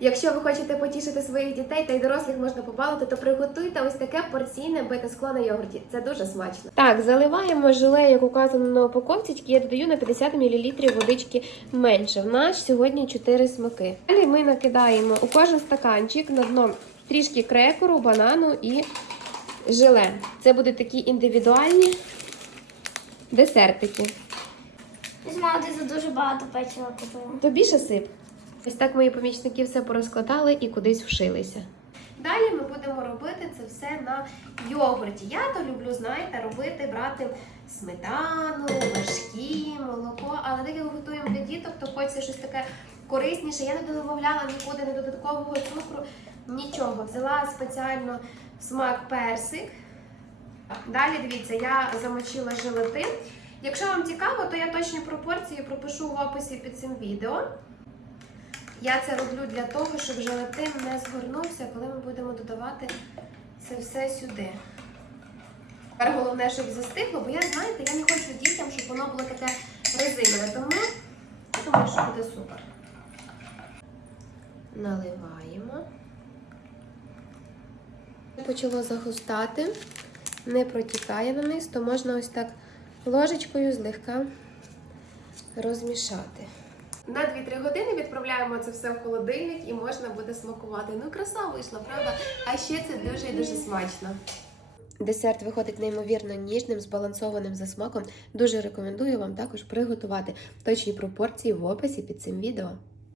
Якщо ви хочете потішити своїх дітей та й дорослих можна побалити, то приготуйте ось таке порційне бите скло на йогурті. Це дуже смачно. Так, заливаємо желе, як указано на упаковці, тільки я додаю на 50 мл водички менше. В нас сьогодні 4 смаки. Далі ми накидаємо у кожен стаканчик на дно трішки крекеру, банану і желе. Це будуть такі індивідуальні десертики. Мама, ти за дуже багато печива купила. То більше сип. Ось так мої помічники все порозкладали і кудись вшилися. Далі ми будемо робити це все на йогурті. Я то люблю, знаєте, робити, брати сметану, вершки, молоко. Але так як готуємо для діток, то хочеться щось таке корисніше. Я не додавала нікуди не додаткового цукру, нічого. Взяла спеціально смак персик. Далі дивіться, я замочила желатин. Якщо вам цікаво, то я точні пропорції пропишу в описі під цим відео. Я це роблю для того, щоб желатин не згорнувся, коли ми будемо додавати це все сюди. Тепер головне, щоб застигло, бо я, знаєте, я не хочу дітям, щоб воно було таке резинове. Тому я думаю, що буде супер. Наливаємо. Почало загустати, не протікає на то можна ось так ложечкою злегка розмішати. На 2-3 години відправляємо це все в холодильник і можна буде смакувати. Ну, краса вийшла, правда? А ще це дуже і дуже смачно. Десерт виходить неймовірно ніжним, збалансованим за смаком. Дуже рекомендую вам також приготувати точні пропорції в описі під цим відео.